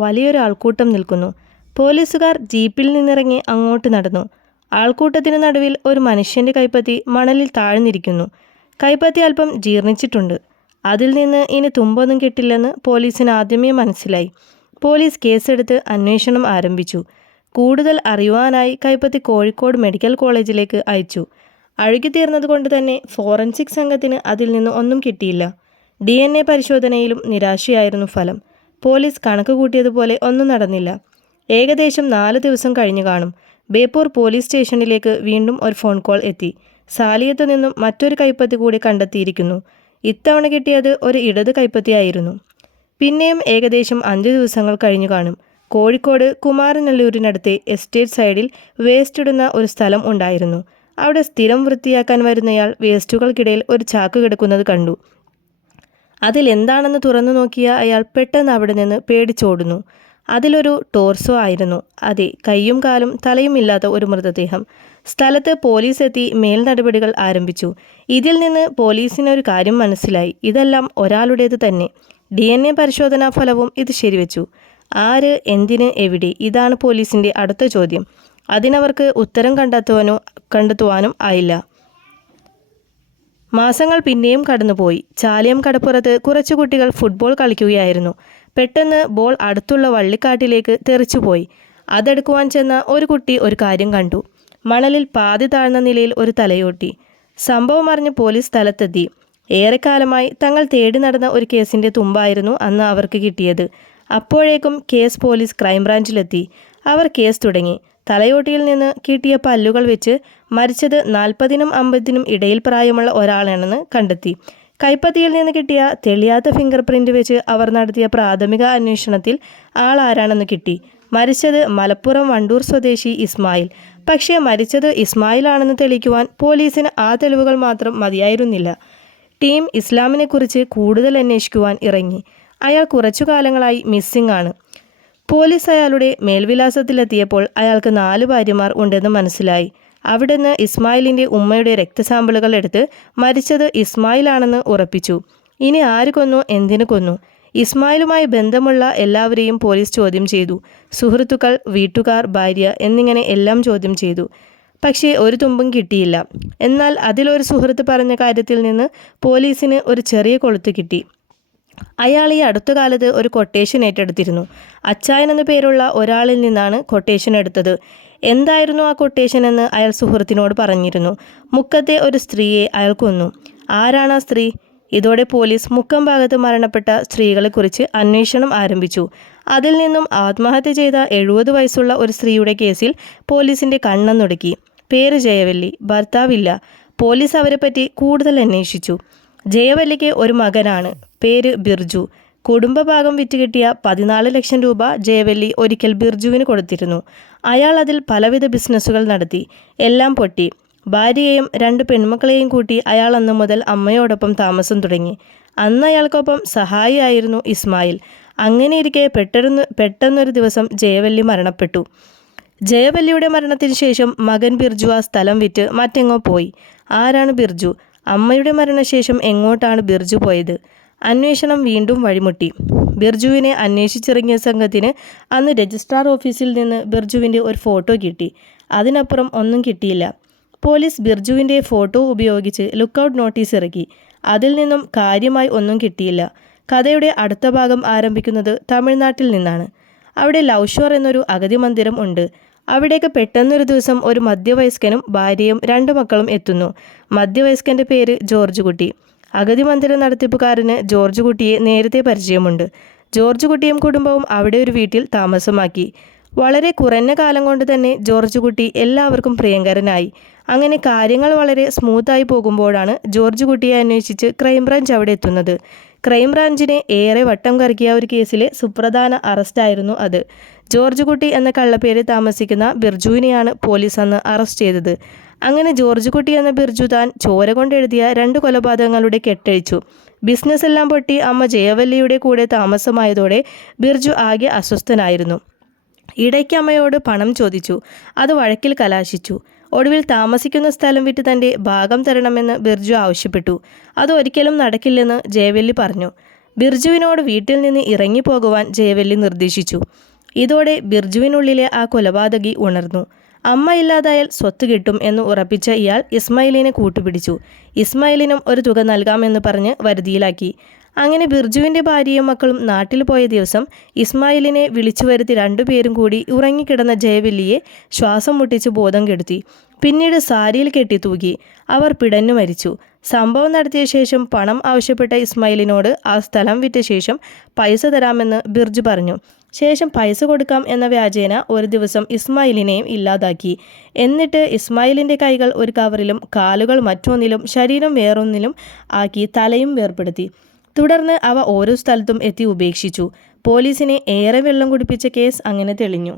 വലിയൊരു ആൾക്കൂട്ടം നിൽക്കുന്നു. പോലീസുകാർ ജീപ്പിൽ നിന്നിറങ്ങി അങ്ങോട്ട് നടന്നു. ആൾക്കൂട്ടത്തിനു നടുവിൽ ഒരു മനുഷ്യൻ്റെ കൈപ്പത്തി മണലിൽ താഴ്ന്നിരിക്കുന്നു. കൈപ്പത്തി അല്പം ജീർണിച്ചിട്ടുണ്ട്. അതിൽ നിന്ന് ഇനി തുമ്പൊന്നും കിട്ടില്ലെന്ന് പോലീസിന് ആദ്യമേ മനസ്സിലായി. പോലീസ് കേസെടുത്ത് അന്വേഷണം ആരംഭിച്ചു. കൂടുതൽ അറിയുവാനായി കൈപ്പത്തി കോഴിക്കോട് മെഡിക്കൽ കോളേജിലേക്ക് അയച്ചു. അഴുകിത്തീർന്നതുകൊണ്ട് തന്നെ ഫോറൻസിക് സംഘത്തിന് അതിൽ നിന്ന് ഒന്നും കിട്ടിയില്ല. DNA പരിശോധനയിലും നിരാശയായിരുന്നു ഫലം. പോലീസ് കണക്ക് കൂട്ടിയതുപോലെ ഒന്നും നടന്നില്ല. ഏകദേശം 4 ദിവസം കഴിഞ്ഞു കാണും. ബേപ്പൂർ പോലീസ് സ്റ്റേഷനിലേക്ക് വീണ്ടും ഒരു ഫോൺ കോൾ എത്തി. സാലിയത്തു നിന്നും മറ്റൊരു കൈപ്പത്തി കൂടി കണ്ടെത്തിയിരിക്കുന്നു. ഇത്തവണ കിട്ടിയത് ഒരു ഇടത് കൈപ്പത്തിയായിരുന്നു. പിന്നെയും ഏകദേശം 5 ദിവസങ്ങൾ കഴിഞ്ഞു കാണും. കോഴിക്കോട് കുമാരനല്ലൂരിനടുത്തെ എസ്റ്റേറ്റ് സൈഡിൽ വേസ്റ്റ് ഇടുന്ന ഒരു സ്ഥലം ഉണ്ടായിരുന്നു. അവിടെ സ്ഥിരം വൃത്തിയാക്കാൻ വരുന്നയാൾ വേസ്റ്റുകൾക്കിടയിൽ ഒരു ചാക്ക് കിടക്കുന്നത് കണ്ടു. അതിലെന്താണെന്ന് തുറന്നു നോക്കിയ അയാൾ പെട്ടെന്ന് അവിടെ നിന്ന് പേടിച്ചോടുന്നു. അതിലൊരു ടോർസോ ആയിരുന്നു. അതെ, കൈയും കാലും തലയും ഇല്ലാത്ത ഒരു മൃതദേഹം. സ്ഥലത്ത് പോലീസ് എത്തി മേൽനടപടികൾ ആരംഭിച്ചു. ഇതിൽ നിന്ന് പോലീസിനൊരു കാര്യം മനസ്സിലായി. ഇതെല്ലാം ഒരാളുടേത് തന്നെ. DNA പരിശോധനാ ഫലവും ഇത് ശരിവെച്ചു. ആര്, എന്തിന്, എവിടെ? ഇതാണ് പോലീസിൻ്റെ അടുത്ത ചോദ്യം. അതിനവർക്ക് ഉത്തരം കണ്ടെത്തുവാനും ആയില്ല. മാസങ്ങൾ പിന്നെയും കടന്നുപോയി. ചാലിയം കടപ്പുറത്ത് കുറച്ചു കുട്ടികൾ ഫുട്ബോൾ കളിക്കുകയായിരുന്നു. പെട്ടെന്ന് ബോൾ അടുത്തുള്ള വള്ളിക്കാട്ടിലേക്ക് തെറിച്ചുപോയി. അതെടുക്കുവാൻ ചെന്ന ഒരു കുട്ടി ഒരു കാര്യം കണ്ടു. മണലിൽ പാതി താഴ്ന്ന നിലയിൽ ഒരു തലയോട്ടി. സംഭവം അറിഞ്ഞ് പോലീസ് സ്ഥലത്തെത്തി. ഏറെക്കാലമായി തങ്ങൾ തേടി നടന്ന ഒരു കേസിൻ്റെ തുമ്പായിരുന്നു അന്ന് അവർക്ക് കിട്ടിയത്. അപ്പോഴേക്കും കേസ് പോലീസ് ക്രൈംബ്രാഞ്ചിലെത്തി. അവർ കേസ് തുടങ്ങി. തലയോട്ടിയിൽ നിന്ന് കിട്ടിയ പല്ലുകൾ വെച്ച് മരിച്ചത് 40നും 50നും ഇടയിൽ പ്രായമുള്ള ഒരാളാണെന്ന് കണ്ടെത്തി. കൈപ്പത്തിയിൽ നിന്ന് കിട്ടിയ തെളിയാത്ത ഫിംഗർ പ്രിൻ്റ് വെച്ച് അവർ നടത്തിയ പ്രാഥമിക അന്വേഷണത്തിൽ ആളാരാണെന്ന് കിട്ടി. മരിച്ചത് മലപ്പുറം വണ്ടൂർ സ്വദേശി ഇസ്മായിൽ. പക്ഷേ മരിച്ചത് ഇസ്മായിലാണെന്ന് തെളിയിക്കുവാൻ പോലീസിന് ആ തെളിവുകൾ മാത്രം മതിയായിരുന്നില്ല. ടീം ഇസ്ലാമിനെക്കുറിച്ച് കൂടുതൽ അന്വേഷിക്കുവാൻ ഇറങ്ങി. അയാൾ കുറച്ചു കാലങ്ങളായി മിസ്സിംഗ് ആണ്. പോലീസ് അയാളുടെ മേൽവിലാസത്തിലെത്തിയപ്പോൾ അയാൾക്ക് 4 ഭാര്യമാർ ഉണ്ടെന്ന് മനസ്സിലായി. അവിടുന്ന് ഇസ്മായിലിൻ്റെ ഉമ്മയുടെ രക്തസാമ്പിളുകൾ എടുത്ത് മരിച്ചത് ഇസ്മായിലാണെന്ന് ഉറപ്പിച്ചു. ഇനി ആര് കൊന്നു, എന്തിനു കൊന്നു? ഇസ്മായിലുമായി ബന്ധമുള്ള എല്ലാവരെയും പോലീസ് ചോദ്യം ചെയ്തു. സുഹൃത്തുക്കൾ, വീട്ടുകാർ, ഭാര്യ എന്നിങ്ങനെ എല്ലാം ചോദ്യം ചെയ്തു. പക്ഷേ ഒരു തുമ്പും കിട്ടിയില്ല. എന്നാൽ അതിലൊരു സുഹൃത്ത് പറഞ്ഞ കാര്യത്തിൽ നിന്ന് പോലീസിന് ഒരു ചെറിയ കൊളുത്ത് കിട്ടി. അയാൾ ഈ അടുത്ത കാലത്ത് ഒരു കൊട്ടേഷൻ ഏറ്റെടുത്തിരുന്നു. അച്ചായൻ എന്നു പേരുള്ള ഒരാളിൽ നിന്നാണ് കൊട്ടേഷൻ എടുത്തത്. എന്തായിരുന്നു ആ കൊട്ടേഷൻ എന്ന് അയാൾ സുഹൃത്തിനോട് പറഞ്ഞിരുന്നു. മുക്കത്തെ ഒരു സ്ത്രീയെ അയാൾ കൊന്നു. ആരാണ് ആ സ്ത്രീ? ഇതോടെ പോലീസ് മുക്കം ഭാഗത്ത് മരണപ്പെട്ട സ്ത്രീകളെക്കുറിച്ച് അന്വേഷണം ആരംഭിച്ചു. അതിൽ നിന്നും ആത്മഹത്യ ചെയ്ത 70 വയസ്സുള്ള ഒരു സ്ത്രീയുടെ കേസിൽ പോലീസിൻ്റെ കണ്ണൊടുക്കി. പേര് ജയവല്ലി, ഭർത്താവില്ല. പോലീസ് അവരെപ്പറ്റി കൂടുതൽ അന്വേഷിച്ചു. ജയവല്ലിക്ക് ഒരു മകനാണ്. പേര് ബിർജു. കുടുംബഭാഗം വിറ്റുകിട്ടിയ 14 ലക്ഷം രൂപ ജയവല്ലി ഒരിക്കൽ ബിർജുവിന് കൊടുത്തിരുന്നു. അയാൾ അതിൽ പലവിധ ബിസിനസ്സുകൾ നടത്തി. എല്ലാം പൊട്ടി. ഭാര്യയെയും 2 പെൺമക്കളെയും കൂട്ടി അയാൾ അന്ന് മുതൽ അമ്മയോടൊപ്പം താമസം തുടങ്ങി. അന്ന് അയാൾക്കൊപ്പം സഹായിയായിരുന്നു ഇസ്മായിൽ. അങ്ങനെയിരിക്കെ പെട്ടെന്നൊരു ദിവസം ജയവല്ലി മരണപ്പെട്ടു. ജയവല്ലിയുടെ മരണത്തിന് ശേഷം മകൻ ബിർജു ആ സ്ഥലം വിറ്റ് മറ്റെങ്ങോ പോയി. ആരാണ് ബിർജു? അമ്മയുടെ മരണശേഷം എങ്ങോട്ടാണ് ബിർജു പോയത്? അന്വേഷണം വീണ്ടും വഴിമുട്ടി. ബിർജുവിനെ അന്വേഷിച്ചിറങ്ങിയ സംഘത്തിന് അന്ന് രജിസ്ട്രാർ ഓഫീസിൽ നിന്ന് ബിർജുവിൻ്റെ ഒരു ഫോട്ടോ കിട്ടി. അതിനപ്പുറം ഒന്നും കിട്ടിയില്ല. പോലീസ് ബിർജുവിൻ്റെ ഫോട്ടോ ഉപയോഗിച്ച് ലുക്കൗട്ട് നോട്ടീസ് ഇറക്കി. അതിൽ നിന്നും കാര്യമായി ഒന്നും കിട്ടിയില്ല. കഥയുടെ അടുത്ത ഭാഗം ആരംഭിക്കുന്നത് തമിഴ്നാട്ടിൽ നിന്നാണ്. അവിടെ ലവ് ഷോർ എന്നൊരു അഗതി മന്ദിരം ഉണ്ട്. അവിടേക്ക് പെട്ടെന്നൊരു ദിവസം ഒരു മധ്യവയസ്കനും ഭാര്യയും 2 മക്കളും എത്തുന്നു. മധ്യവയസ്കൻ്റെ പേര് ജോർജ് കുട്ടി. അഗതി മന്ദിര നടത്തിപ്പുകാരന് ജോർജ് കുട്ടിയെ നേരത്തെ പരിചയമുണ്ട്. ജോർജ് കുട്ടിയും കുടുംബവും അവിടെ ഒരു വീട്ടിൽ താമസമാക്കി. വളരെ കുറഞ്ഞ കാലം കൊണ്ട് തന്നെ ജോർജ് കുട്ടി എല്ലാവർക്കും പ്രിയങ്കരനായി. അങ്ങനെ കാര്യങ്ങൾ വളരെ സ്മൂത്തായി പോകുമ്പോഴാണ് ജോർജ് കുട്ടിയെ അന്വേഷിച്ച് ക്രൈംബ്രാഞ്ച് അവിടെ എത്തുന്നത്. ക്രൈംബ്രാഞ്ചിനെ ഏറെ വട്ടം കറക്കിയ ഒരു കേസിലെ സുപ്രധാന അറസ്റ്റായിരുന്നു അത്. ജോർജ് കുട്ടി എന്ന കള്ളപ്പേര് താമസിക്കുന്ന ബിർജുവിനെയാണ് പോലീസ് അന്ന് അറസ്റ്റ് ചെയ്തത്. അങ്ങനെ ജോർജ് കുട്ടി എന്ന ബിർജു താൻ ചോര കൊണ്ടെഴുതിയ 2 കൊലപാതകങ്ങളുടെ കെട്ടഴിച്ചു. ബിസിനസ് എല്ലാം പൊട്ടി അമ്മ ജയവല്ലിയുടെ കൂടെ താമസമായതോടെ ബിർജു ആകെ അസ്വസ്ഥനായിരുന്നു. ഇടയ്ക്ക് അമ്മയോട് പണം ചോദിച്ചു. അത് വഴക്കിൽ കലാശിച്ചു. ഒടുവിൽ താമസിക്കുന്ന സ്ഥലം വിറ്റ് തൻ്റെ ഭാഗം തരണമെന്ന് ബിർജു ആവശ്യപ്പെട്ടു. അത് ഒരിക്കലും നടക്കില്ലെന്ന് ജയവല്ലി പറഞ്ഞു. ബിർജുവിനോട് വീട്ടിൽ നിന്ന് ഇറങ്ങിപ്പോകുവാൻ ജയവല്ലി നിർദ്ദേശിച്ചു. ഇതോടെ ബിർജുവിനുള്ളിലെ ആ കൊലപാതകി ഉണർന്നു. അമ്മ ഇല്ലാതായാൽ സ്വത്ത് കിട്ടും എന്ന് ഉറപ്പിച്ച ഇയാൾ ഇസ്മായിലിനെ കൂട്ടുപിടിച്ചു. ഇസ്മായിലിനും ഒരു തുക നൽകാമെന്ന് പറഞ്ഞ് വരുതിയിലാക്കി. അങ്ങനെ ബിർജുവിൻ്റെ ഭാര്യയും മക്കളും നാട്ടിൽ പോയ ദിവസം ഇസ്മായിലിനെ വിളിച്ചു വരുത്തി രണ്ടുപേരും കൂടി ഉറങ്ങിക്കിടന്ന ജയവല്ലിയെ ശ്വാസം മുട്ടിച്ച് ബോധം കെടുത്തി. പിന്നീട് സാരിയിൽ കെട്ടി തൂക്കി. അവർ പിടഞ്ഞു മരിച്ചു. സംഭവം നടത്തിയ ശേഷം പണം ആവശ്യപ്പെട്ട ഇസ്മായിലിനോട് ആ സ്ഥലം വിറ്റ ശേഷം പൈസ തരാമെന്ന് ബിർജു പറഞ്ഞു. ശേഷം പൈസ കൊടുക്കാം എന്ന വ്യാജേന ഒരു ദിവസം ഇസ്മായിലിനെയും ഇല്ലാതാക്കി. എന്നിട്ട് ഇസ്മായിലിൻ്റെ കൈകൾ ഒരു കവറിലും കാലുകൾ മറ്റൊന്നിലും ശരീരം വേറൊന്നിലും ആക്കി തലയും വേർപെടുത്തി. തുടർന്ന് അവ ഓരോ സ്ഥലത്തും എത്തി ഉപേക്ഷിച്ചു. പോലീസിനെ ഏറെ വെള്ളം കുടിപ്പിച്ച കേസ് അങ്ങനെ തെളിഞ്ഞു.